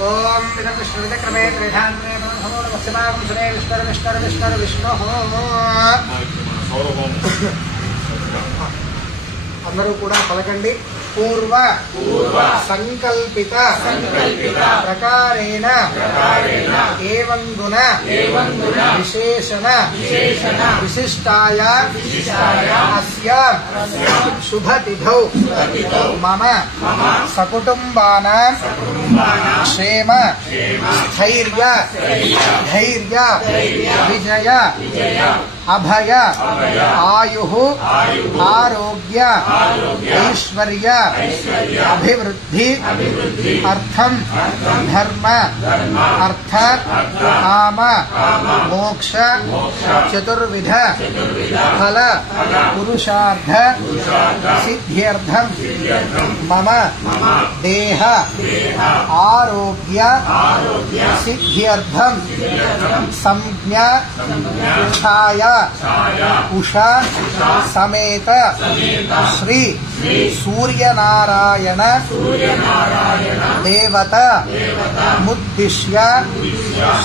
ओम विष्णुविक्रमे त्रिधान्त्रे भवनमस्यमागं सुरे विष्णुः అందరూ కూడా పలకండి. పూర్వ సంకల్పిత ప్రకారేణ ఏవంగుణ విశేషణ విశిష్టాయ అస్య శుభతిథౌ మమ సకుటుంబానాం క్షేమ స్థైర్య ధైర్య విజయ అభయ ఆయుః ఆరోగ్య ఐశ్వర్య అభివృద్ధి అర్థం ధర్మ అర్థ కామ మోక్ష చతుర్విధ ఫల పురుషార్థ సిద్ధ్యర్థం మమ దేహ ఆరోగ్య సిద్ధ్యర్థం సంజ్ఞా ఛాయ ఉషా సమేత శ్రీ సూర్యనారాయణ దేవత ముద్దిశ్య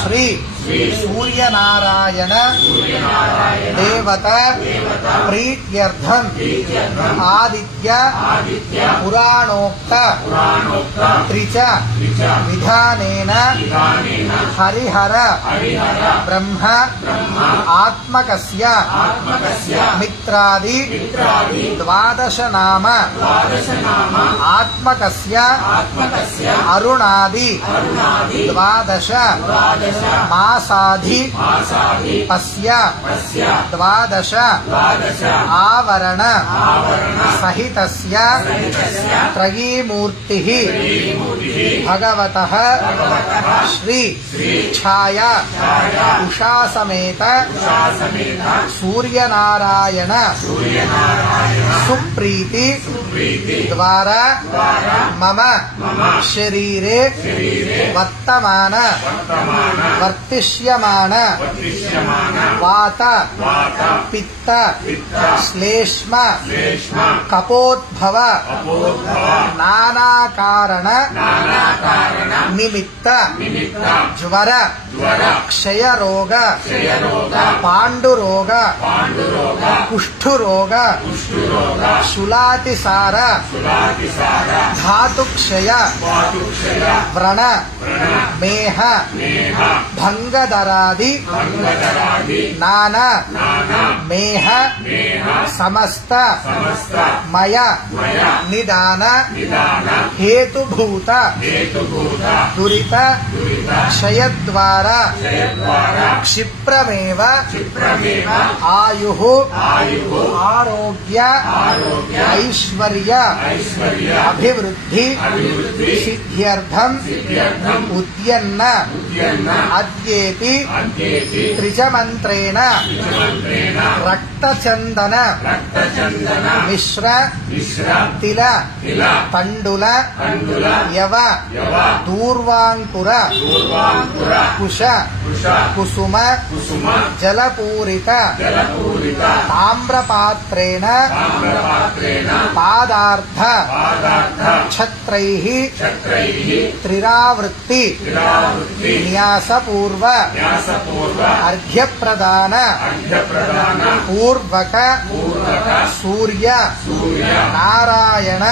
శ్రీ సూర్యనారాయణ దేవత ప్రీత్యర్థం ఆదిత్య పురాణోక్త త్రిచ విధానేన హరిహర బ్రహ్మ ఆత్మకస్య మిత్రాది ద్వాదశ నామ ఆత్మకస్య అరుణాది ద్వాదశ మాసాధి పస్య ద్వాదశ ఆవరణ సహితస్య త్రయీమూర్తిః భగవతః శ్రీ ఛాయ ఉషా సమేత సూర్యనారాయణ సుప్రీతి ద్వారా మమ శరీరే వర్తమాన వర్తిష్యమాన వాత పిత్త శ్లేష్మ కపోద్భవ నానాకారణ నిమిత్త జ్వర క్షయరోగ పాండురోగ కుష్ఠురోగ శూలాతిసార ధాతుక్షయ వ్రణ మేహ భంగధరాది నానా మేహ సమస్త మయ నిదాన హేతుభూత దురిత క్షయద్వారా క్షిప్రమేవ ఆయుః ఆరోగ్య ఐశ్వర్య అభివృద్ధి సిద్ధ్యర్థం ఉద్యన్న అద్యేతి త్రిజమంత్రేణ రక్తచందన మిశ్ర తిల తండుల యవ దూర్వాంకుర కుశ కుసుమ జలపూరిత తామ్రపాత్రేణ పాదార్థ ఛత్రైః త్రిరావృత్తి న్యాసపూర్వ అర్ఘ్యప్రదాన పూర్వక సూర్య నారాయణ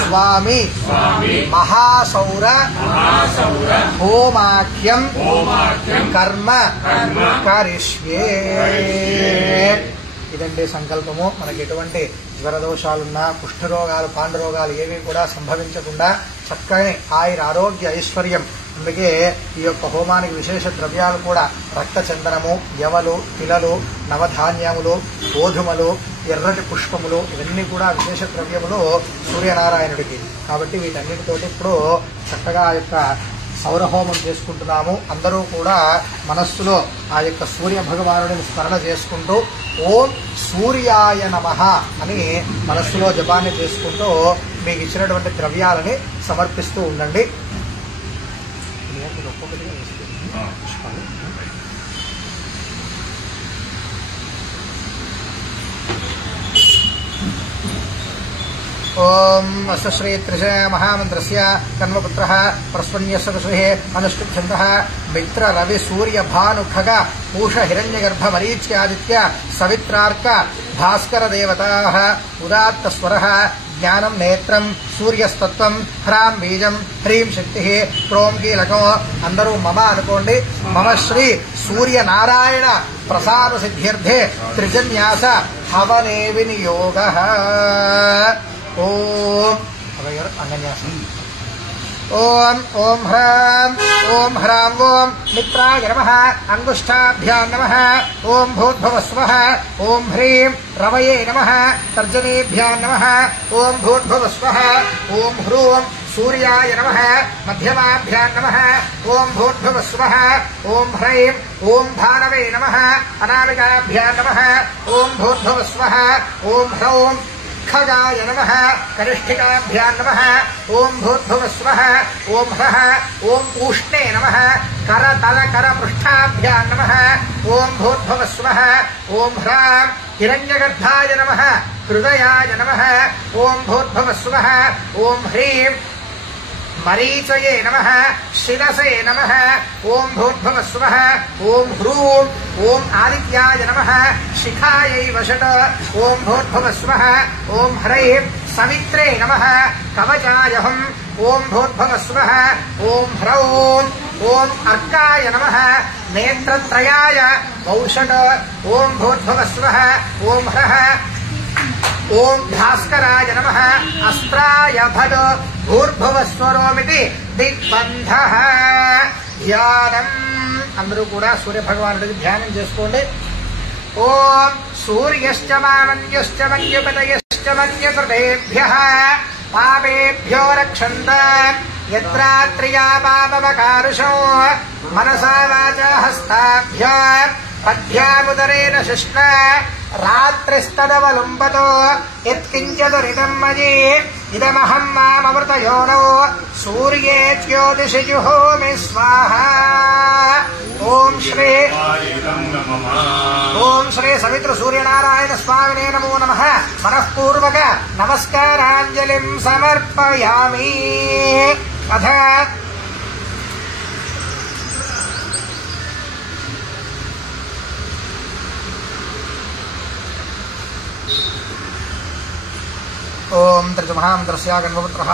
స్వామి మహాసౌర హోమాఖ్యం కర్మ కరిష్యే. ఇదండి సంకల్పము. మనకి ఎటువంటి జ్వరదోషాలున్నా కుష్ఠరోగాలు పాండురోగాలు ఏవి కూడా సంభవించకుండా చక్కని ఆయుర ఆరోగ్య ఐశ్వర్యం. అందుకే ఈ యొక్క హోమానికి విశేష ద్రవ్యాలు కూడా రక్తచందనము, యవలు, తిలలు, నవధాన్యములు, గోధుమలు, ఎర్రటి పుష్పములు ఇవన్నీ కూడా విశేష ద్రవ్యములు సూర్యనారాయణుడికి. కాబట్టి వీటన్నిటితోటి ఇప్పుడు చక్కగా ఆ యొక్క సౌరహోమం చేసుకుంటున్నాము. అందరూ కూడా మనస్సులో ఆ యొక్క సూర్య భగవానుడిని స్మరణ చేసుకుంటూ ఓం సూర్యాయ నమః అని మనస్సులో జపాన్ని చేసుకుంటూ మీకు ఇచ్చినటువంటి ద్రవ్యాలని సమర్పిస్తూ ఉండండి. ఓం అస్య శ్రీ త్రిశయ మహామంత్రస్య కన్వపుత్రః ప్రస్పన్యస్య ఋషిః అనుష్ఠుప్ఛందః మిత్ర రవి సూర్య భాను ఖగ పూష హిరణ్యగర్భ మరీచ్యాదిత్య సవిత్రార్క భాస్కర దేవతాః ఉదాత్త స్వరః జ్ఞానం నేత్రం సూర్యస్తత్వం హ్రాం బీజం హ్రీం శక్తి క్రోం కీలకం. అందరూ మమ అనుకోండి. మమ శ్రీ సూర్యనారాయణ ప్రసాద సిద్ధ్యర్థే త్రిజన్యాస హవనే వినియోగః. ఓం అంగన్యాసం. ఓం ఓం హ్రాం ఓం హ్రాం ఓం మిత్రాయ నమః అంగుష్టాభ్యాం నమః. ఓం భూర్భువస్వః ఓం హ్రీం రవయే నమః తర్జనీభ్యాం నమః. ఓం భూర్భువస్వః ఓం హ్రూం సూర్యాయ నమః మధ్యమాభ్యాం నమః. ఓం భూర్భువస్వః ఓం హ్రైం ఓం భానవే నమః అనామికాభ్యాం నమః. ఓం భూర్భువస్వః ఓం హ్రౌం ఖగాయ నమః కనిష్ఠికాభ్యాం నమః. ఓం భూర్భువస్వః ఓం హ్రః ఓం ఊష్ణే నమః కరతల కరపృష్ఠాభ్యాం నమః. ఓం భూర్భువస్వః ఓం హ్రాం హిరణ్యగర్భాయ నమః హృదయాయ నమః. ఓం భూర్భువస్వః ఓం హ్రీం మరీచయే నమః శిరసే నమః. ఓం భూర్భువస్వః ఓం హ్రూం ఓం ఆదిత్యాయ నమః శిఖాయై వషట. ఓం భూర్భువస్వః ఓం హ్రైం సవిత్రే నమః కవచాయహం. ఓం భూర్భువస్వః ఓం హ్రౌం ఓం అర్కాయ నమః నేత్రత్రయాయ వౌషట. ఓం భూర్భువస్వః ఓం హ్రః ఓం భాస్కరాయ నమః అస్త్రాయ భద. భూర్భువస్వరోమితి దిగ్బంధః. ధ్యానం. అందరూ కూడా సూర్య భగవానుడికి ధ్యానం చేసుకోండి. ఓం సూర్యశ్చ మామన్యశ్చ మన్యుపతయశ్చ మన్యకృతేభ్యః పాపేభ్యో రక్షంతాం యత్రాత్రియా పాపమకారుషో మనసా వాచా హస్తాభ్యాం పద్భ్యాముదరేణ శిష్ణ రాత్రిస్తదవలుంబతో యత్కించదురిదం మయీ ఇదమహం మామృతయోనో సూర్యేత్యోదిశి జుహోమి స్వాహా. ఓం శ్రీ సవితృ సూర్యనారాయణ స్వామినే నమో నమః. మనఃపూర్వక నమస్కారాంజలిం సమర్పయామి. అథ ఓం త్రిజమహామంత్రస్య కన్వపుత్రః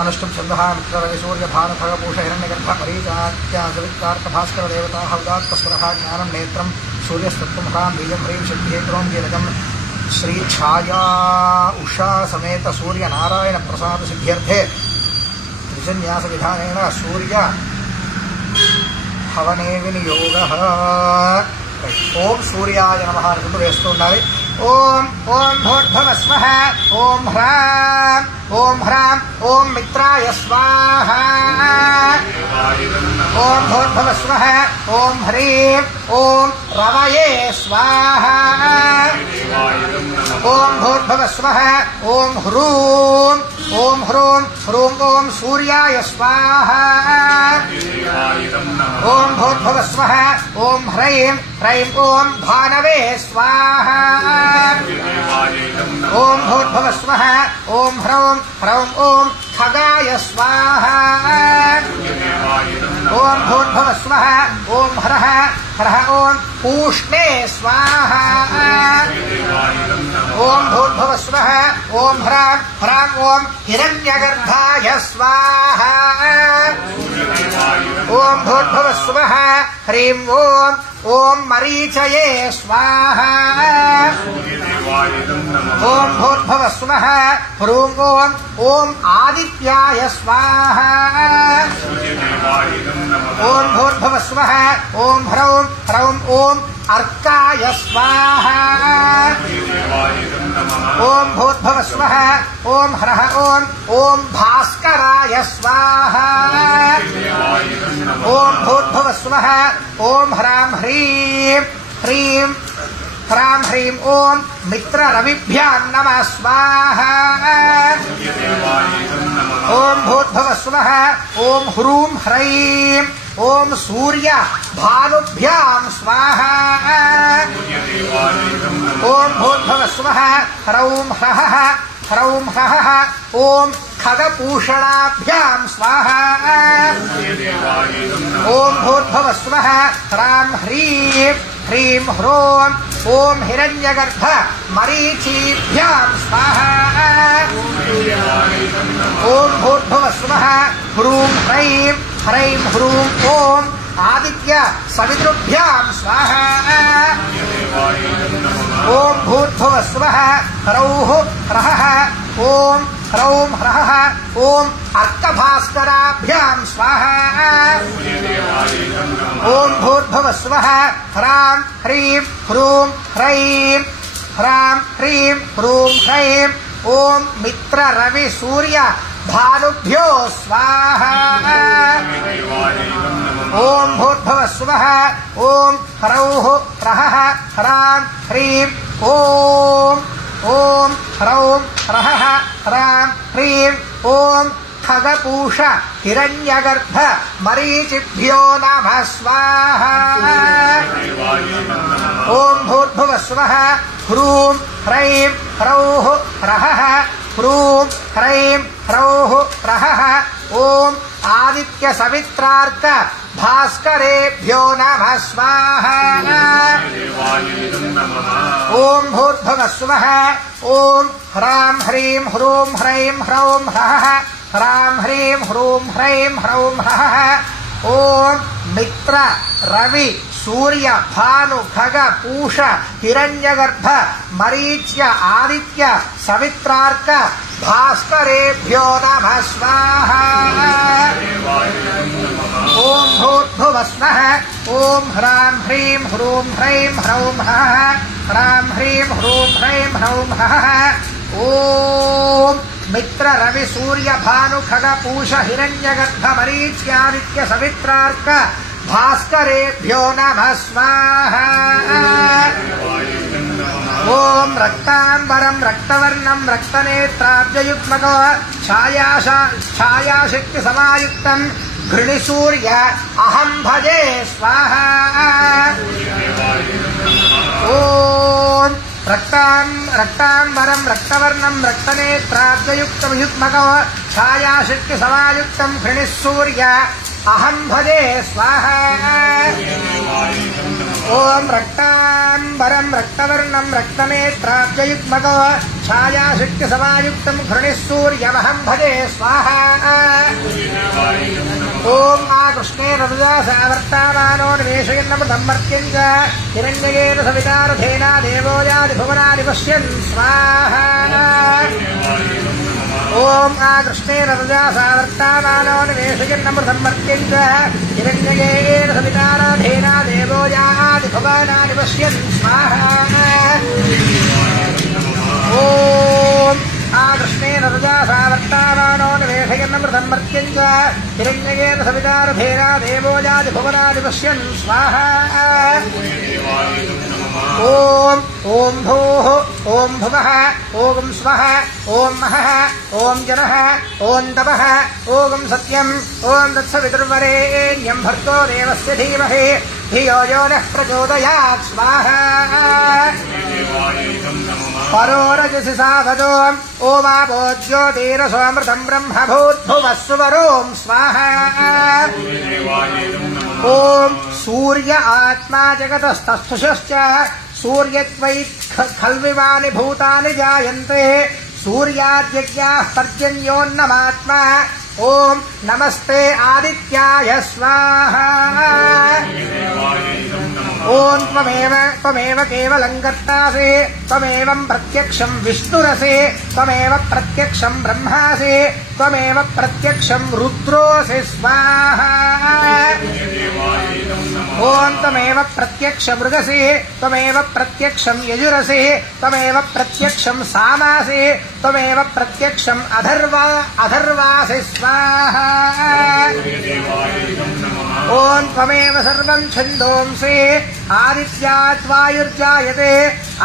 అనుష్ఠుం ఛందః మిత్ర రవి సూర్య భాను ఖగ పూష హిరణ్యగర్భ మరీచాదిత్య సవిత్రార్క భాస్కర దేవతాః ఉదాత్త స్వరః జ్ఞానం నేత్రం సూర్యస్తత్వం హ్రాం బీజం హ్రీం శక్తి క్రోం కీలకం. శ్రీ ఛాయా ఉషా సమేత సూర్యనారాయణ ప్రసాద సిద్ధ్యర్థే త్రిజన్యాస విధానేన సూర్య హవనే వినియోగః. ఓం సూర్యాయ నమః అనుకుంటూ వేస్తూ ఉండాలి. ఓం ఓం భూర్భువస్వః ఓం హ్రాం ఓం హ్రాం ఓం మిత్రాయ స్వాహా. ఓం భూర్భువస్వః ఓం హ్రీం ఓం రవయే స్వాహా. ఓం భూర్భువస్వః ఓం హ్రూం ఓం హ్రూం హ్రూం ఓం సూర్యాయ స్వాహా. ఓం భూర్భువస్వః ఓం హ్రైం హ్రైం ఓం భానవే స్వాహా. ఓం భూర్భువస్వః ఓం హ్రౌం హ్రౌం ఓం ఖగాయ స్వాహా. ఓం భూర్భువస్వః ఓం హ్రః హ్రః ఓం ఊష్ణే స్వాహా. ఓం భూర్భువస్వః ఓం హ్రాం హ్రాం ఓం హిరణ్యగర్భాయ స్వాహా. ఓం భూర్భువస్వః హ్రీం ఓం ఓం మరీచయే స్వాహా. ఓం భూర్భువస్వః హ్రూం ఓం ఓం ఆదిత్యాయ స్వాహా. ఓం భూర్భువస్వః ఓం హ్రౌం హ్రౌం ఓం अर्काय स्वाहा ओम भूर्भुवः स्वः ओम हरः ओम भास्कराय स्वाहा ओम भूर्भुवः स्वः ओम ह्रां ह्रीं ह्रीं ह्रां ह्रीं ओम मित्ररविभ्यां नमः स्वाहा ओम भूर्भुवः स्वः ओम ह्रूं ह्रैं ओम सूर्य भानुभ्यां स्वाहा ओम भूर्भुवः स्वः ह्रौं ह्रः ह्रौं ह्रः ओम खगपूषणाभ्यां स्वाहा ओम भूर्भुवः स्वः ह्रां ह्रीं ह्रीं ह्रों ओम हिरण्यगर्भ मरीचिभ्यां स्वाहा ओम भूर्भुवः स्वः ह्रूं ह्रैं ह्रैं ह्रूं ओम आदित्य सवितृभ्यां स्वाहा ओम भूर्भुवः स्वः ह्रौः ह्रः ओम ह्रौं ह्रः ओम अर्कभास्कराभ्यां स्वाहा ओम भूर्भुवः स्वः ह्रां ह्रीं ह्रूं ह्रैं ह्रां ह्रीं ह्रूं ह्रैं ओम मित्र रवि सूर्य भानुभ्यो स्वाहा ओम भूर्भुवः स्वः ओम ह्रौः ह्रः ह्रां ह्रीं ओम ह्रौं ह्रः ह्रां ह्रीं ओम खगपूष हिरण्यगर्भ मरीचिभ्यो नमः स्वाहा ओम भूर्भुवः स्वः ह्रूं ह्रैं ह्रौः ह्रः ह्रूं ह्रैं ह्रौः ह्रः ओम आदित्य सवित्रार्क भास्करेभ्यो नमः स्वाहा ओम भूर्भुवः स्वः ओम ह्रां ह्रीं ह्रूं ह्रैं ह्रौं ह्रः ह्रां ह्रीं ह्रूं ह्रैं ह्रौं ह्रः ओम मित्र रवि सूर्य भानु खग पूष हिरण्यगर्भ मरीच्य आदित्य सवित्रार्क भास्करेभ्यो नमः स्वाहा ओम भूर्भुवः स्वः ओम ह्रां ह्रीं ह्रूं ह्रैं ह्रौं ह्रः ह्रां ह्रीं ह्रूं ह्रैं ह्रौं ह्रः ओम मित्र रवि सूर्य भानु खग पूष हिरण्यगर्भ मरीच्यादित्य सवित्रार्क भास्करेभ्यो नमः स्वाहा ओम रक्तांबरं रक्तवर्णं रक्तनेत्राब्जयुग्मको छायाशक्ति समायुक्तं घृणिसूर्य अहं भजे स्वाहा ओम रक्तांबरं रक्तवर्णं रक्तनेत्राब्जयुग्मको छायाशक्ति समायुक्तं घृणिसूर्य अहं भजे स्वाहा ओम रक्तांबरं रक्तवर्णं रक्तनेत्राब्जयुग्मको छायाशक्ति समायुक्तं घृणिसूर्यमहं भजे स्वाहा ओम आकृष्णे ररुजा सावर्तामानो निवेशयन्नमृतं मर्त्यं च हिरण्यकेन सवितारथेना देवो याति भुवनानि पश्यन् स्वाहा ओम आकृष्णे ररुजा सावर्तामानो निवेशयन्नमृतं मर्त्यं च हिरण्यकेन सवितारथेना देवो याति भुवनानि पश्यन् स्वाहा ओम आकृष्णेन ररुजा सावर्तामानो निवेशयन्नमृतं मर्त्यं च हिरण्यकेन सवितारथेना देवो याति भुवनानि पश्यन् स्वाहा ओम भूः ओम भुवः ओम स्वः ओम महः ओम जनः ओम तपः ओम सत्यम् ओम तत्सवितुर्वरेण्यं भर्गो देवस्य धीमहि धियो यो नः प्रचोदयात् स्वाहा परो रजसि सावदो ओमापो ज्योतिरसोऽमृतं ब्रह्म भूद्भुवः सुवरों स्वाहा ओम सूर्य आत्मा जगतस्तस्थुषश्च सूर्यत्वयि खल्विमानि भूतानि जायन्ते सूर्याद्यज्ञाः पर्जन्योऽन्नमात्मा ओम नमस्ते आदित्याय स्वाहा ओम त्वमेव केवलं कर्तासि त्वमेवं प्रत्यक्षं विष्णुरसि त्वमेव प्रत्यक्षं ब्रह्मासि त्वमेव प्रत्यक्षं रुद्रोऽसि स्वाहा ओम तमेव प्रत्यक्षमृगसे त्वमेव प्रत्यक्षं यजुरसे त्वमेव प्रत्यक्षं सामासे त्वमेव प्रत्यक्षम् अधर्वासे स्वाहा ओम त्वमेव सर्वं छन्दोंसि आदित्यात् वायुर्जायते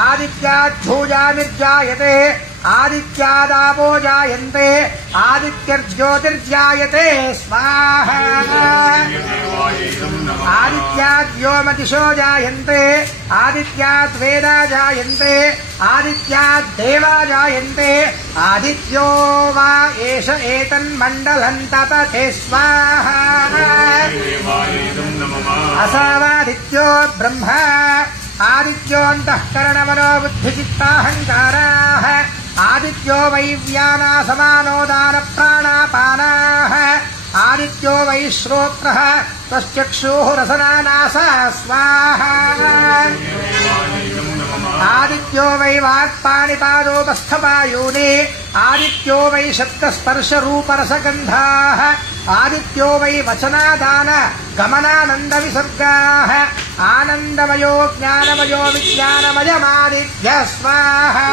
आदित्यात् भूजामिर्जायते आदित्यादापो जायन्ते आदित्यर्ज्योतिर्जायते स्वाहा आदित्यात् व्योमदिशो जायन्ते आदित्यात् वेदा जायन्ते आदित्यात् देवा जायन्ते आदित्यो वा एष एतन्मण्डलं तपते स्वाहा असावादित्यो ब्रह्मा आदित्योऽन्तःकरणमनो बुद्धिचित्ताहङ्काराः आदित्यो वै व्यानासमानो दानप्राणापानाः आदित्यो वै श्रोत्रः तश्चक्षुः रसनानासा स्वाहा आदित्यो वै वाक्पाणिपादोपस्थपायूनि आदित्यो वै शब्दस्पर्शरूपरसगन्धाः आदित्यो वै वचनादान गमनानन्दविसर्गाः आनन्दमयो ज्ञानमयो विज्ञानमयमादित्य स्वाहा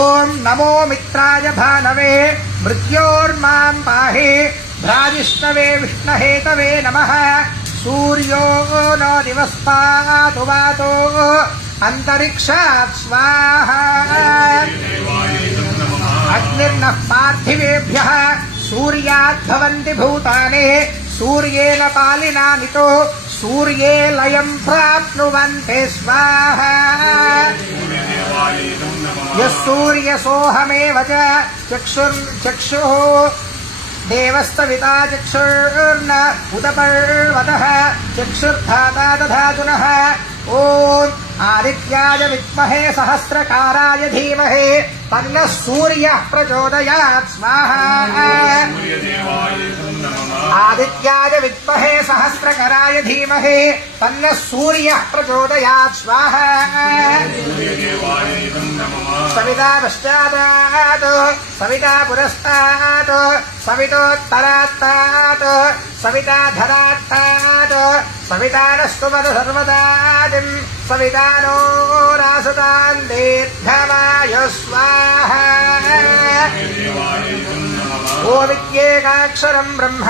ओम नमो मित्राय भानवे मृत्योर्मां पाहि भ्राजिष्णवे विष्णहेतवे नमः सूर्यो नो दिवस्पातु वातो अन्तरिक्षात् स्वाहा अग्निर्नः पार्थिवेभ्यः सूर्यात् भवन्ति भूतानि सूर्येण पालिनानितो सूर्ये लयं प्राप्नुवन्ति स्वाहा यः सूर्यसोऽहमेव च चक्षुः देवस्तविता चक्षुर्न उदपर्वतः चक्षुर्धाता दधातुनः ओम आदित्याय विद्महे सहस्रकाराय धीमहि तन्नः सूर्यः प्रचोदयात् स्वाहा आदित्याय विद्महे सहस्रकराय धीमहि तन्नः सूर्यः प्रचोदयात् स्वाहा सविता पश्चादात् सविता पुरस्तात् सवितोत्तरात्तात् सविता धरात्तात् सविता नस्तुवद सर्वदादिं सविता नो रासतान् दीर्घमाय स्वाहा ओमित्येकाक्षरं ब्रह्म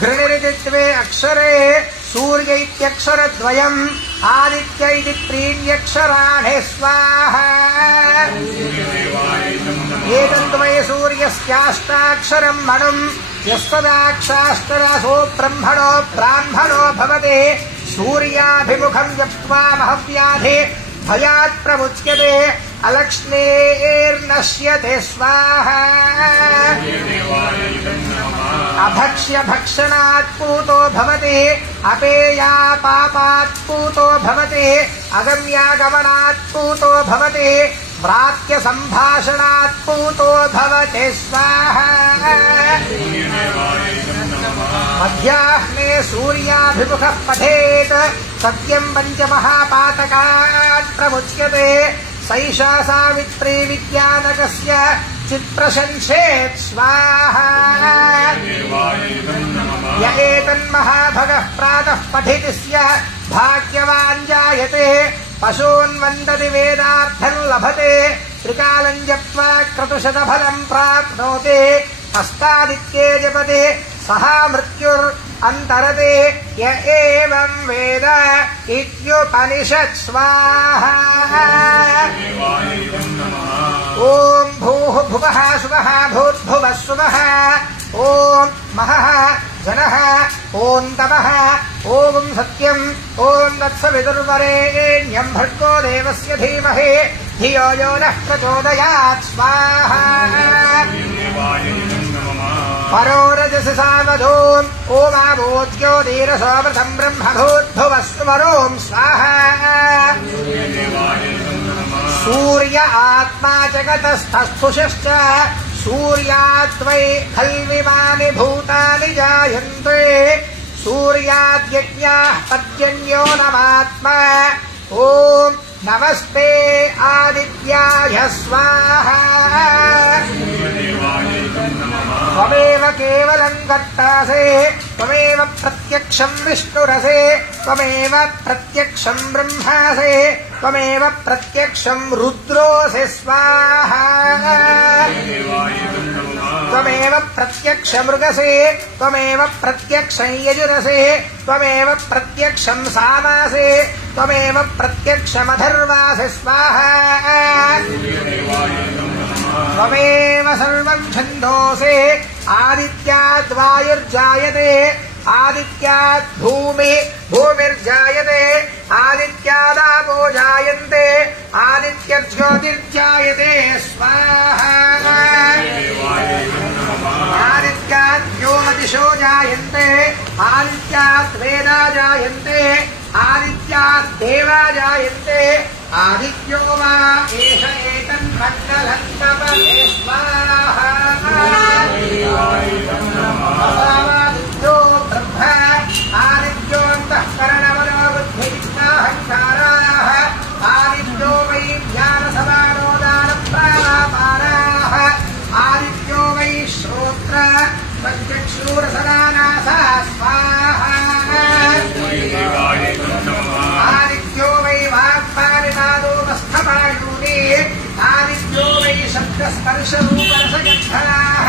घृणिरिति द्वे अक्षरे सूर्य इत्यक्षरद्वयम् आदित्य इति त्रीण्यक्षराणि स्वाहा एतद्वै सूर्यस्याष्टाक्षरं मनुम् यस्तदाक्षाष्टरसो ब्रह्मणो ब्राह्मणो भवति सूर्याभिमुखं जप्त्वा महव्याधि भयात् प्रमुच्यते अलक्ष्मीर्नश्यते स्वाहा अभक्ष्य भक्षणात् पूतो भवति अपेया पापात् पूतो भवति अगम्यागमनात् पूतो भवति व्रात्य संभाषणात् पूतो भवति स्वाहा मध्याह्ने सूर्याभिमुखः पठेत् सत्यं पञ्चमहापातकात् प्रमुच्यते सैषा सावित्री विज्ञानकस्य चित्प्रशंसेत् स्वाहा य एतन्महाभगः प्रातः पठिति स्य भाग्यवान् जायते पशून् वन्दति वेदार्थं लभते त्रिकालं जप्त्वा क्रतुशतफलं प्राप्नोति हस्तादित्ये जपते सः मृत्युरन्तरते य एवं वेद इत्युपनिषत् स्वाहा ओम भूः भुवः सुवः भूर्भुवः सुवः ओम महः जनः ओम तपः ओम सत्यम् ओम तत्सवितुर्वरेण्यं भर्गो देवस्य धीमहि धियो यो नः प्रचोदयात् स्वाहा परो रजसि सावधूम् ओमाभूत्यो धीरसोमृतं ब्रह्मभूद्भुवः सुवरों स्वाहा सूर्य आत्मा जगतस्थस्थुषश्च सूर्याद्वै खल्विमानि भूतानि जायन्ते सूर्याद्यज्ञाः पर्जन्यो नमात्मा ओम नमस्ते आदित्याय स्वाहा त्वमेव केवलं कर्तासि त्वमेव प्रत्यक्षम् विष्णुरसे त्वमेव प्रत्यक्षम् ब्रह्मासे त्वमेव प्रत्यक्षम् रुद्रोऽसि स्वाहा त्वमेव प्रत्यक्षमृगसे त्वमेव प्रत्यक्षम् यजुरसे त्वमेव प्रत्यक्षम् सामासे त्वमेव प्रत्यक्षमधर्वासि स्वाहा त्वमेव सर्वम् छन्दोषे आदित्याद्वायुर्जायते आदित्याद् भूमिर्जायते आदित्यादापो जायन्ते आदित्यज्योतिर्जायते स्वाहा आदित्याद् व्योमदिशो जायन्ते आदित्याद् वेदा जायन्ते आदित्याद् देवा जायन्ते आदित्यो वा एष एतन्मण्डलन्तपते स्वाहा आदित्यो ब्रह्म आदित्योऽन्तःकरणमनो बुद्धिविद्याहङ्काराः आदित्यो वै ज्ञानसमानोदानप्राणापानाः आदित्यो वै श्रोत्र प्रत्यक्षूरसदानासा स्वाहा आदित्यो वै वाक्पानिनादोपस्थपायूनि आदित्यो वै शब्दस्पर्शरूपरसगन्धराः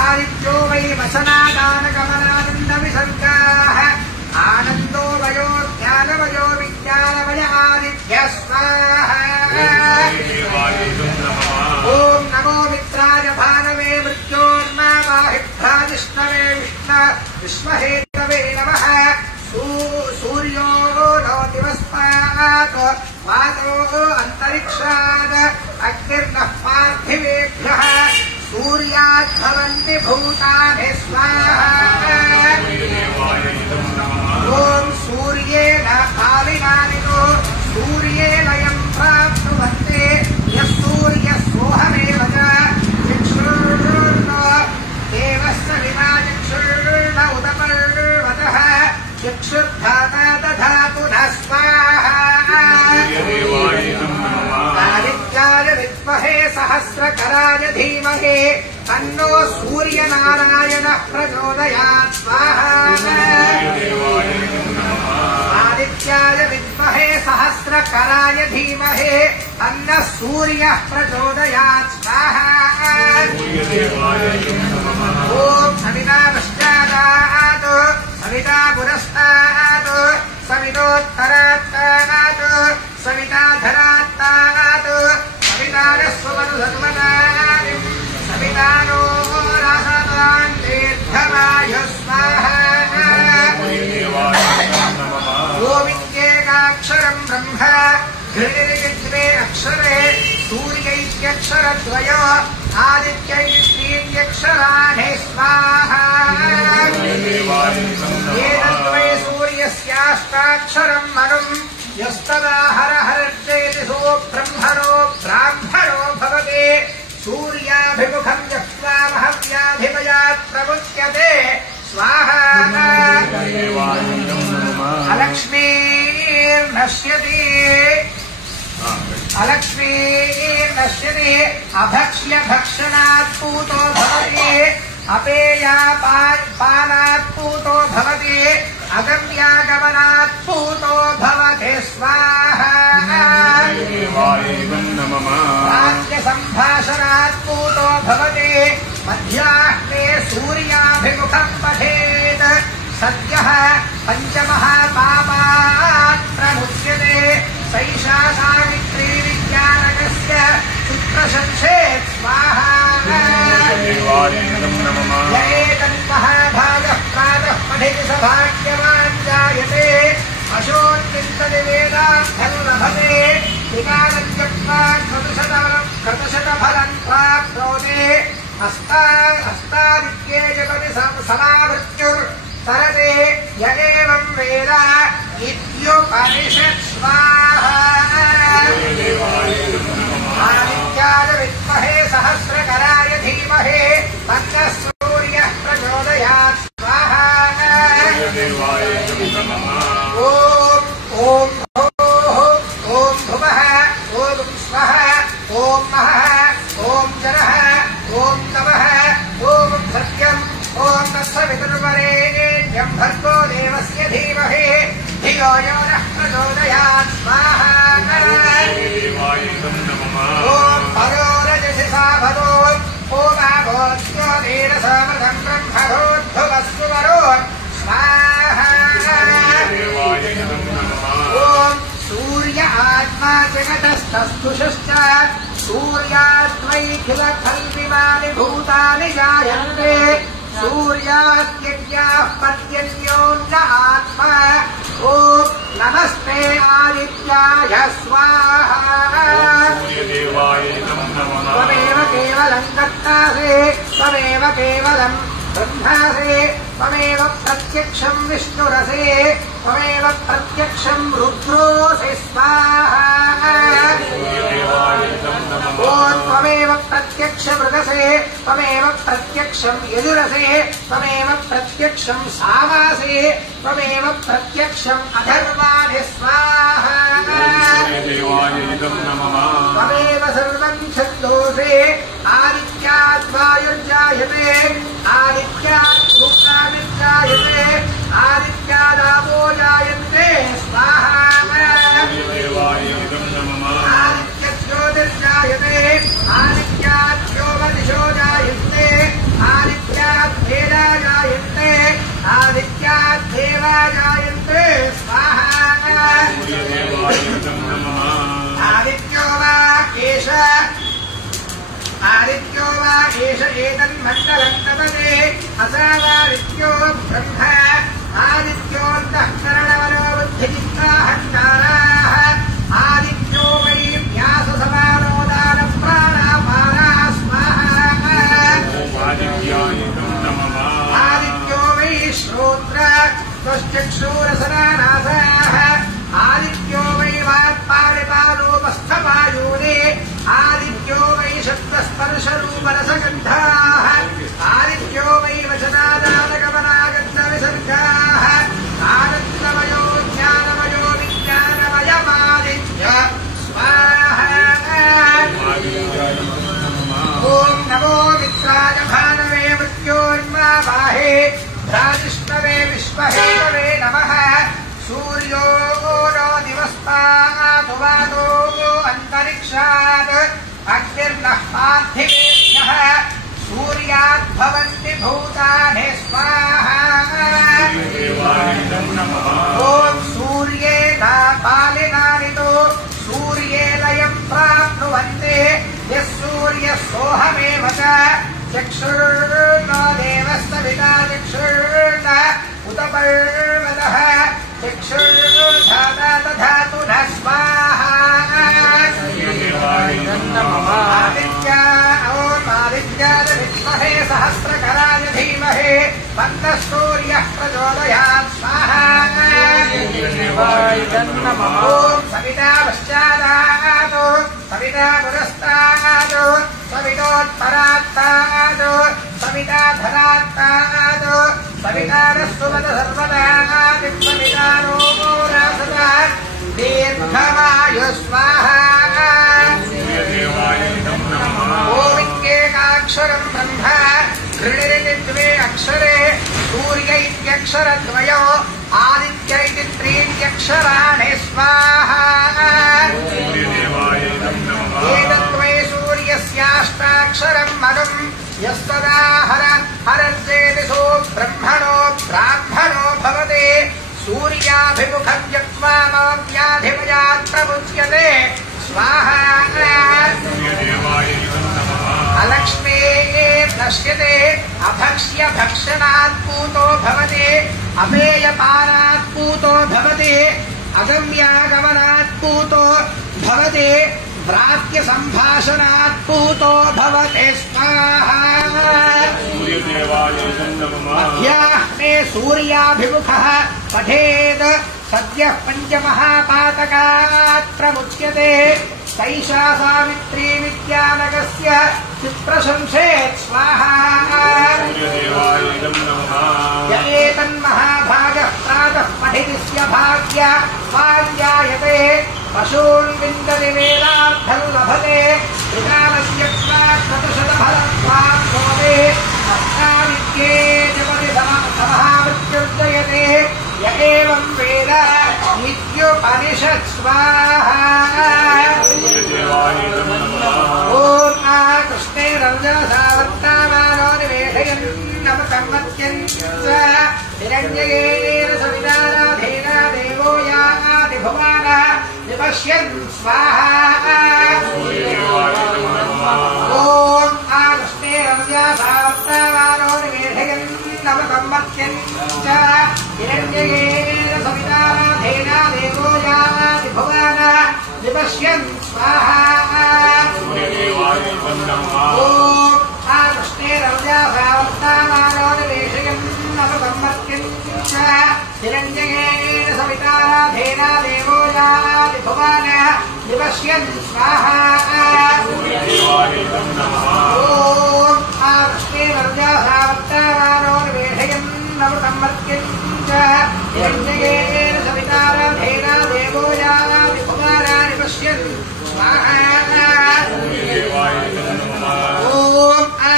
आदित्यो वै वचनादानगमनानन्दविसर्गाः आनन्दो वयो ज्ञानवयो विज्ञानवय आदित्य स्वाहा ॐ नमो मित्राय भानवे मृत्योर्मावाहिभ्राजिष्णवे विश्वहेतवे नमः सूर्यो नो दिवस्मात् वातो अन्तरिक्षात् अग्निर्नः पार्थिवेभ्यः सूर्यात् भवन्ति भूतानि स्वाहा ॐ सूर्येण कालिनानितो सूर्येण यं प्राप्नुवन्ते यः सूर्यः सोऽहमेव च चक्षुर्न देवस्य विना चक्षुर्न उदपर्वतः चक्षुर्धाता दधातु नः स्वाहा आदित्याय विद्महे सहस्रकराय धीमहि तन्नो सूर्यनारायणः प्रचोदयात् स्वाहा आदित्याय विद्महे सहस्रकराय धीमहि तन्नः सूर्यः प्रचोदयात् स्वाहा ॐ सविता पश्चादात् सविता पुरस्तात् सवितोत्तरात्तात् सविताधरात्तात् सवितारस्वमनुसर्वदानि सवितानो रासतान् दीर्घमायुः स्वाहा गोविन्देकाक्षरम् ब्रह्म घृणिर्यज्ञे अक्षरे सूर्यैक्यक्षरद्वयो आदित्यैक्यक्षराणि स्वाहा एतद्वै सूर्यस्याष्टाक्षरम् मनुम् यस्तदा हरहरश्चेति सो ब्रह्मणो ब्राह्मणो भवति सूर्याभिमुखम् जप्त्वा महव्याधिपयात् प्रमुच्यते स्वाहा अलक्ष्मीर्नश्यति अलक्ष्मीर्नश्यति अभक्ष्य भक्षणात् पूतो भवति अपेयापानात् पूतो भवति अगम्यागमनात् पूतो भवति स्वाहा वाक्यसम्भाषणात् पूतो भवति मध्याह्ने सूर्याभिमुखम् पठेत् सद्यः पञ्चमहापापात् प्रमुच्यते सैषा सावित्री विज्ञानकस्य सुप्रशंसेत् स्वाहा एतन्महाभागः प्रातः पठेति स भाग्यवान् जायते अशोचिन्तति वेदार्थम् लभते विकालम् त्यक्त्वा कृतशतफलम् प्राप्नोति अस्तादित्ये जगति समावृत्युर्तरते य एवम् वेद इत्युपनिषत् स्वाहा आदित्याय विद्महे सहस्रकराय धीमहि तन्नः सूर्यः प्रचोदयात् स्वाहा ॐ भूः ॐ भुवः ॐ स्वः ॐ महः ॐ जनः ॐ नमः ॐ सत्यम् ॐ तत्सवितुर्वरेण्यम् धियो यो नः प्रचोदयात् स्वाहा ॐ परो रजसि साभरो ओमाभोत्यो धीरसामृतं ब्रह्मभूद्भुवस्तु वरो स्वाहा ॐ सूर्य आत्मा जगतस्तस्तुषश्च सूर्यात्मैखिलकल्पिमानि भूतानि जायन्ते सूर्याद्यज्ञाः पर्जन्योऽन्न आत्मा ॐ नमस्ते आदित्याय स्वाहा त्वमेव केवलं दत्तासे त्वमेव केवलं ब्रह्मासे त्वमेव प्रत्यक्षं विष्णुरसे त्वमेव प्रत्यक्षं रुद्रोऽसि स्वाहा ॐ त्वमेव प्रत्यक्षमृगसे त्वमेव प्रत्यक्षं यजुरसे त्वमेव प्रत्यक्षं सामासे त्वमेव प्रत्यक्षम् अधर्वाणि स्वाहा त्वमेव सर्वं छन्दोषे आदित्यात् वायुर्जायते आदित्यात् सूर्यादिर्जायते आदित्यादापो जायन्ते स्वाहा आदित्यज्योतिर्जायते आदित्याद्योमदिशो जायन्ते आदित्याद्भेदा जायन्ते आदित्याद्देवा जायन्ते स्वाहा आदित्यो वा एष एतन्मण्डलं तपते असावादित्यो ब्रह्म आदित्योऽन्तःकरणवरो बुद्धिचित्ताहङ्काराः आदित्यो वै व्याससमानो दानप्राणापानाः स्वाहा आदित्यो वै श्रोत्र त्वश्चक्षुरसनानासाः आदित्यो वै वाक्पाणिपालोपस्थवायूने आदित्यो वै शब्दस्पर्शरूपरसगन्धाः आदित्यो वै वचनादानगमनागन्धविसर्गाः आनन्दमयो ज्ञानमयो विज्ञानमयमादित्य स्वाहा ॐ नमो मित्राय भानवे मृत्योर्मावाहे भ्राजिष्णवे विश्वहेतवे नमः सूर्यो नो दिवस्तात् वातो अन्तरिक्षात् अग्निर्नः पार्थिवेभ्यः सूर्यात् भवन्ति भूतानि स्वाहा ॐ सूर्येण पालिनानितो सूर्ये लयं प्राप्नुवन्ति यः सूर्यः सोऽहमेव च चक्षुर्नो देवस्तविता चक्षुर्न उत पर्वतः चक्षुर्धाता दधातु न स्वाहा आदित्याय विद्महे सहस्रकराय धीमहि तन्नः सूर्यः प्रचोदयात् स्वाहा ॐ सविता पश्चादात् सविता पुरस्तात् सवितोत्तरात्तात् सविता धरात्तात् सविता नः सुमत सर्वदा सविता नो रासदा दीर्घमायु स्वाहा ओमित्येकाक्षरं ब्रह्म ऋणिरिति द्वे अक्षरे सूर्य इत्यक्षरद्वयो आदित्य इति त्रीण्यक्षराणि स्वाहा एतद्वै सूर्यस्याष्टाक्षरं मनुं यस्तदा हरन्तेति सो ब्रह्मणो ब्राह्मणो भवति सूर्याभिमुखं यक्त्वा व्याधिमयात् प्रमुच्यते स्वाहा अलक्ष्मीः नश्यते अभक्ष्य भक्षणात् पूतो भवति अपेयपानात् पूतो भवति अगम्यागमनात् पूतो भवति व्रात्य सम्भाषणात् पूतो भवति स्वाहा मध्याह्ने सूर्याभिमुखः पठेत् सद्यः पञ्चमहापातकात् प्रमुच्यते सैषा सावित्री विद्यानगस्य चित्प्रशंसेत् स्वाहा य एतन्महाभागः प्रातः पठितिस्य भाग्य पाञ्जायते पशून् विन्दति वेदार्थं लभते विकालस्य शतशतफलत्वात् भवते अष्टाविद्ये जपति समहामृत्युर्जयते य एवं वेद परिषत् स्वाहा ओम आ कृष्णे रंजनसावर्तामानो निवेशयन् नमकर्मत्यन् च हिरण्यगेन सविताराधेन देवो यादिभुवान निपश्यन् स्वाहा ओम आ कृष्णे रंजनसावर्तामानो निवेशयन् नमकर्मत्यन् च हिरण्यगेन सविताराधेन देवो यादिभुवान निपश्यन् स्वाहा ओम आ कृष्णे रंजनसावर्तामानो निवेशयन् नमकर्मत्यन् च हिरण्यगेन सविताराधेन देवो यादिभुवान निपश्यन् स्वाहा ओम आ कृष्णे रंजनसावर्तामानो निवेशयन् नमकर्मत्यन् च हिरण्यगेन सविताराधेन देवो यादिभुवान निपश्यन् स्वाहा ओम आ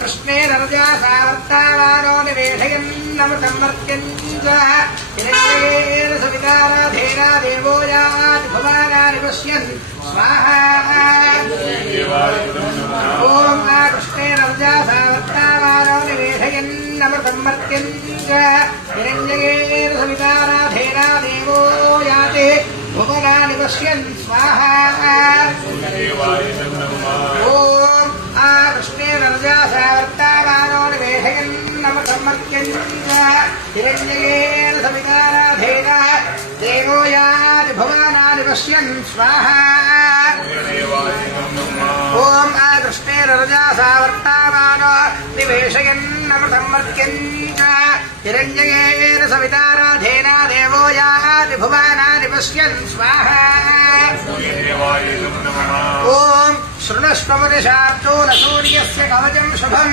कृष्णे रंजनसावर्तामानो निवेशयन् नमकर्मत्यन् च हिरण्यगेन सविताराधेन देवो यादिभुवान निपश्यन् स्वाहा ओम आ कृष्णे रंजनसावर्तामानो निवेशयन् नमकर्मत्यन् च हिरण्यगेन सविताराधेन देवो यादिभुवान निपश्यन् स्वाहा ओम आ कृष्णे रंजनसावर्तामानो निवेशयन् नमकर्मत्यन् च हिरण्यगेन सविताराधेन देवो यादिभुवान निपश्यन् स्वाहा ओम आ कृष्णे रंजनसावर्तामानो निवेशयन् नमकर्मत्यन् च हिरण्यगेन सविताराधेन देवो यादिभुवान निपश्यन् स्वाहा ओम शृणुष्वमुनिशार्दूल सूर्यस्य कवचं शुभं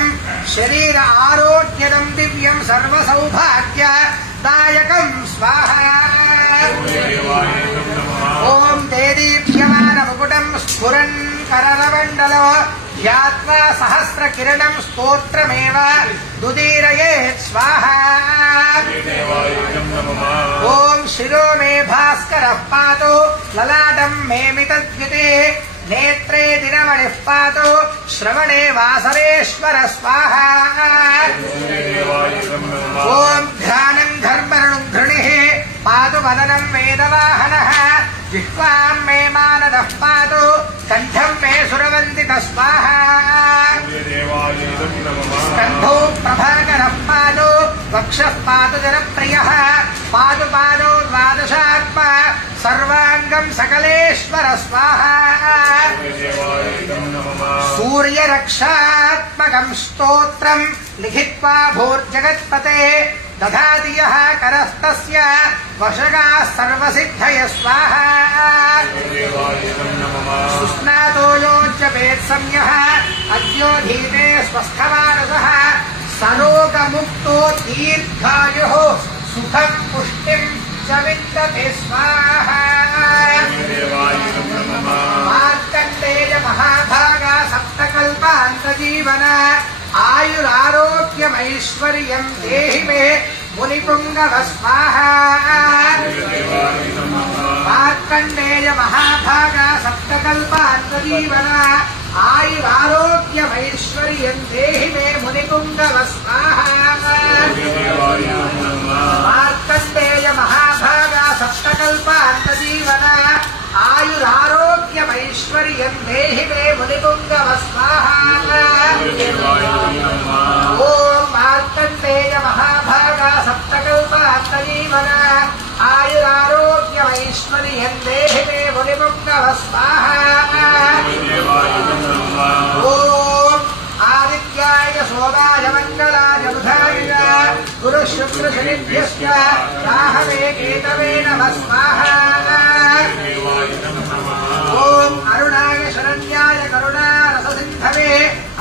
शरीर आरोग्यदं दिव्यं सर्वसौभाग्यदायकं स्वाहा ओम देदीप्यमानमुकुटं स्फुरन् कररमण्डलो ध्यात्वा सहस्रकिरणं स्तोत्रमेव दुदीरयेत् स्वाहा ओम शिरो मे भास्करः पातु ललाटं मे मितद्युते नेत्रे दिनमणिः पातु श्रवणे वासवेश्वर स्वाहा ओम ध्यानं धर्मणुघृणिः पातु वदनं वेदवाहनः जिह्वां मे मानदः पातु कण्ठं मे सुरवन्दितः स्वाहा स्कन्धौ प्रभाकरः पातु वक्षः पातु जनप्रियः पातु पादौ द्वादशात्मा सर्वांगं सकलेश्वर स्वाहा सूर्यरक्षात्मकं स्तोत्रं लिखित्वा भूर्जगत्पते दधाति यः करस्तस्य वशगाः सर्वसिद्धयः स्वाहा सुस्नातो योज्यपेत् सम्यः अद्योधीते स्वस्थमानसः सरोगमुक्तो दीर्घायुः सुखं पुष्टिं च विन्दते स्वाहा मार्कण्डेय महाभागा सप्तकल्पान्तजीवन आयुरारोग्यमैश्वर्यं देहि मे मुनिपुङ्गव स्वाहा मार्कण्डेय महाभागा सप्तकल्पान्तजीवन आयुरारोग्यमैश्वर्यं देहि मे मुनिपुङ्गव स्वाहा मार्कण्डेय महाभागा सप्तकल्पान्तजीवन आयुरारोग्यमैश्वर्यं देहि मे मुनिपुङ्गव स्वाहा ओम मार्कण्डेय महाभागा सप्तकल्पान्तजीवन आयुरारोग्यमैश्वर्यं देहि मे मुनिपुङ्गव स्वाहा ओम आदित्याय सोमाय मंगलाय बुधाय गुरुशुक्रशनिभ्यश्च राहवे केतवे नमः स्वाहा ओम अरुणाय शरण्याय करुणारससिन्धवे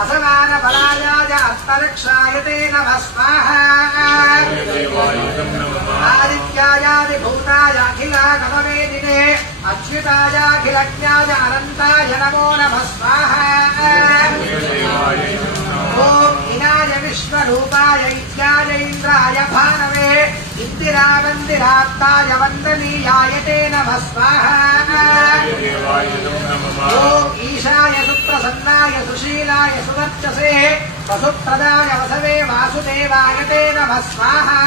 असमानबलायाय अन्तरिक्षाय ते नमः स्वाहा आदित्यायादिभूताय अखिलागमवेदिने अच्युतायाखिलज्ञाय अनन्ताय नमो नमः स्वाहा ओम इनाय विश्वरूपाय इत्याय इन्द्राय भानवे मंदिरावंदिरात्ताय वंदनीयायते नमः स्वाहा। ओम ईशाय सुप्रसन्नाय सुशीलाय सुवर्चसे वसुप्रदाय वसवे वासुदेवायते नमः स्वाहा।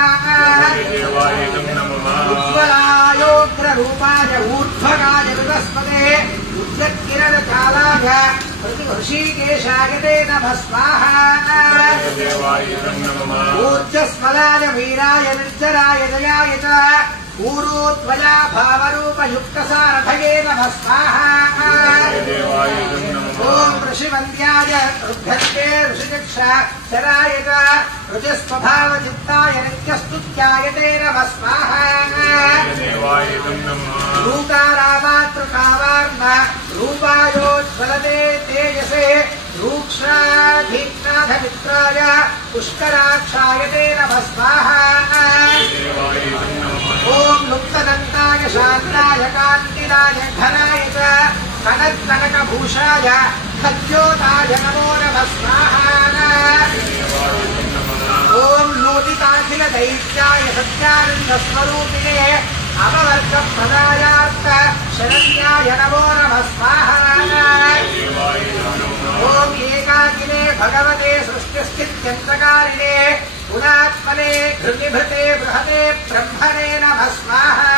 उज्ज्वलायोग्ररूपाय ऊर्ध्वगाय विवस्पते उद्गत्किरणचालाय ऋषिकेशायते नमः स्वाहा। ऊर्जस्वलाय वीराय निर्जराय जयाय च ऊरोत्वया भावरूपयुक्तसारथये नमः स्वाहा। ओम ऋषिवन्द्याय ऋद्धत्ते ऋषिचक्षराय च ऋजस्वभावचित्ताय नित्यस्तुत्यायते नमः स्वाहा। रूकारामातृकावार्म रूपायोज्वलते तेजसे रूक्षाधीनाथमित्राय पुष्कराक्षायते नमः स्वाहा। ओम लुप्तदन्ताय शान्ताय कान्तिदाय घनाय च कनकभूषाय सद्योताय नमो नमः स्वाहा। ओम लोदिताखिल दैत्याय सत्यानन्दस्वरूपिणे अमवर्गप्रदायार्थ शरण्याय नमो नमः स्वाहा। ओम एकाकिने भगवते सृष्टिस्थित्यन्तकारिणे गुणात्मने घृतिभृते बृहते ब्रह्मणे नमः स्वाहा।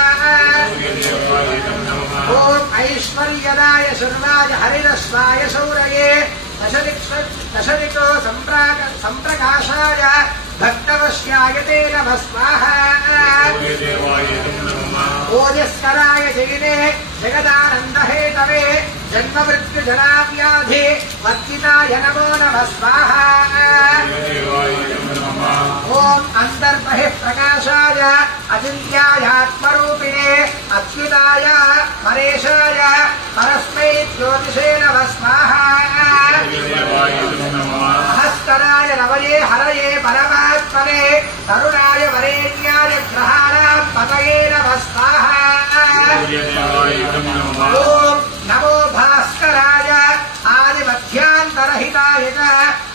ओम ऐश्वर्यदाय शर्वाय हरिरस्वाय शौरये दशदिको सम्प्रकाशाय भक्तवश्यायते नमः स्वाहा। ओजस्कराय जयिने जगदानन्दहेतवे जन्ममृत्युजराव्याधि वर्जिताय नमो नमः स्वाहा। ओम अंतर्बहिः प्रकाशाय अचिन्त्यायात्मरूपिणे अच्युताय परेशाय परस्मै ज्योतिषे नमः स्वाहा। सहस्कराय रवये हरये परमात्मने तरुणाय वरेण्याय ग्रहाणां पतये नमः स्वाहा। ओम नमो भास्कराय आदिमध्यान्तरहिताय च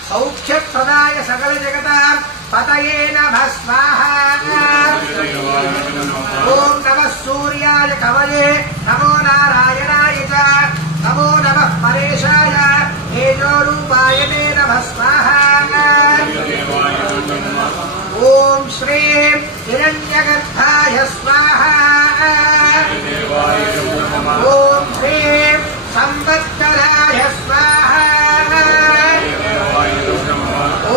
सौख्यप्रदाय सकलजगतां पतये नमः स्वाहा। ओम नमः सूर्याय कवये नमो नारायणाय च नमो नमः परेशाय तेजोरूपाय ते नमः स्वाहा। ओम श्रीं हिरण्यगर्भाय स्वाहा। ओम श्रीं संवत्सराय स्वाहा।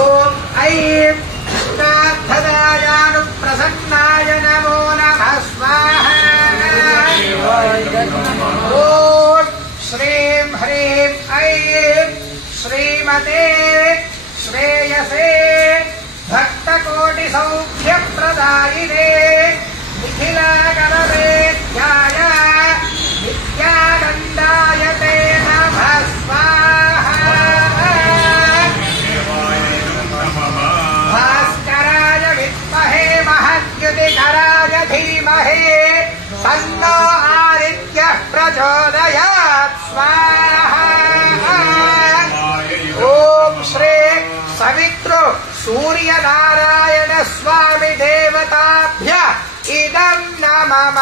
ओम ऐं कृष्णार्थदायानुप्रसन्नाय नमो नमः स्वाहा। ओम श्रीं ह्रीं ऐं श्रीमते श्रेयसे भक्तकोटिसौख्यप्रदायिने मिथिलागणवेद्याय नित्यानन्दाय ते नमः स्वाहा। भास्कराय विद्महे महद्युतिकराय धीमहि तन्नो आदित्यः प्रचोदयात् स्वाहा। ओम श्री सवितृ सूर्यनारायण स्वामी देवताभ्य इदं नमः।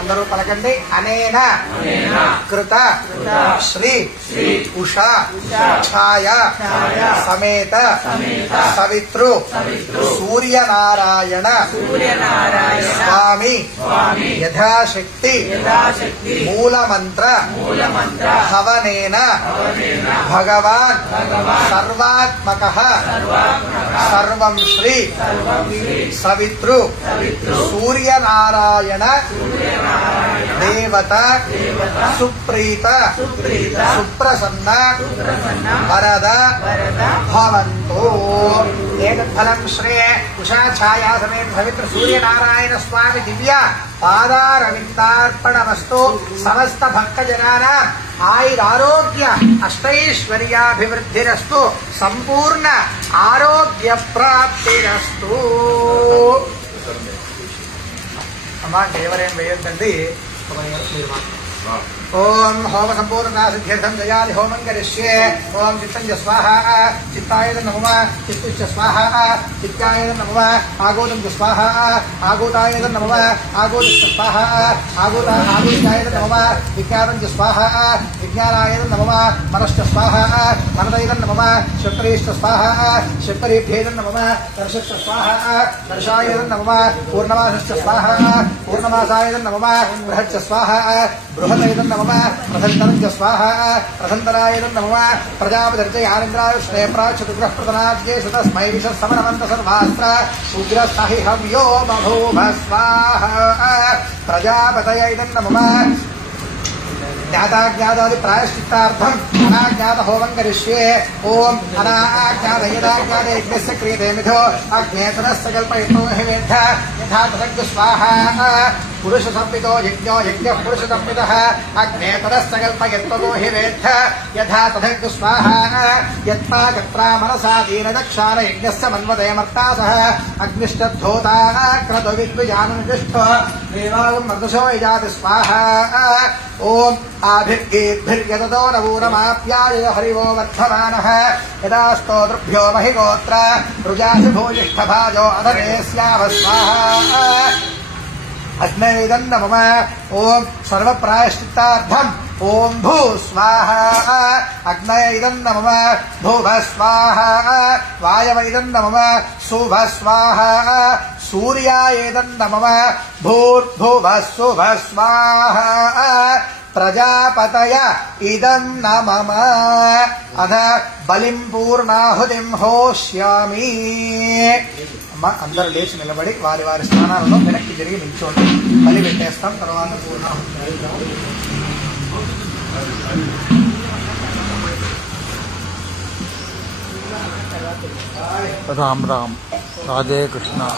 అందరూ పలకండి అనేన కృత శ్రీ ఉషా ఛాయ సమేత సవితృ సూర్యనారాయణ స్వామి యథాశక్తి మూలమంత్ర హవనేన భగవాన్ సర్వాత్మకః సర్వం శ్రీ సవితృ సూర్యనారాయణ దేవత సుప్రీత సుప్రసన్న వరద భవంతు। ఏకఫలం శ్రే ఉషా ఛాయా సమేత సవిత్ర సూర్యనారాయణ స్వామి దివ్య పాదారవిందార్పణమస్తు। సమస్త భక్తజనానాం ఆయురారోగ్య అష్టైశ్వర్యాభివృద్ధిరస్తు। సంపూర్ణ ఆరోగ్య ప్రాప్తిరస్తు। అమ్మా ఎవరేం వేయొద్దండి, మీరు ओम होम संपूर्णता सिद्ध्यर्थम जयादि होमं करिष्ये ओम चित्तं च स्वाहा चित्ताय नमः चित्तश्च स्वाहा चित्ताय नमः आगोदं च स्वाहा आगोताय नमः आगोदश्च स्वाहा आगोताय नमः विज्ञानं च स्वाहा विज्ञानाय नमः मनश्च स्वाहा मनदय नमः शक्तिश्च स्वाहा शक्तिभ्ये नमः दर्शश्च स्वाहा दर्शाय नमः पूर्णमासश्च स्वाहा पूर्णमासाय नमः बृहच्च स्वाहा बृहदय नमः प्रथंतरं च स्वाहा प्रथंतराय नमः प्रजापतिर्चे आनन्द्राय श्रेयप्राचतुग्रह प्रतनाद्ये सतस्मै विशः समनवन्त सर्वास्त्र उग्रस्ताहिहं यो बभूव स्वाहा प्रजापतये नमः ज्ञाताज्ञातादि प्रायश्चित्तार्थम अनाज्ञात होमं करिष्ये ओम अनाज्ञात यदाज्ञात यज्ञस्य क्रियते मिथो अग्नेतरस्य कल्पयितो हि वेद्ध यथा तदग् स्वाहा पुरुष संपितो यज्ञो यज्ञः पुरुष संपितः अग्नेतरस्य कल्पयितो हि वेद्ध यथा तदग् स्वाहा यत्पा गत्रा मनसा दीनदक्षाण यज्ञस्य मन्वते मर्तासः अग्निष्टद्धोता क्रतो विद्विजाननिष्ठो देवागं मर्दशो यजाति स्वाहा ओम आभिर्गेद्भिर्यदतो नवूरमाप्याय हरिवो वर्धमानः यदा स्तोतृभ्यो महिगोत्र रुजासि भूयिष्ठभाजो अधरेस्याव स्वाहा अस्मैदं नमः ओम सर्वप्रायश्चित्तार्थम् ओम भू स्वाहा अग्नयैदं नमः भूभ स्वाहा वायवैदं नमः शुभ स्वाहा सूर्यायैदं नमः भूर्भुव शुभ स्वाहा प्रजापतय इदं न मम अथ बलिं पूर्णाहुतिं होष्यामि అందరూ లేచి నిలబడి వారి వారి స్థానాలలో వెనక్కి జరిగి నిల్చోండి బలి పెట్టేస్తాం తర్వాత పూర్ణాహుతి राम राम राधे कृष्णा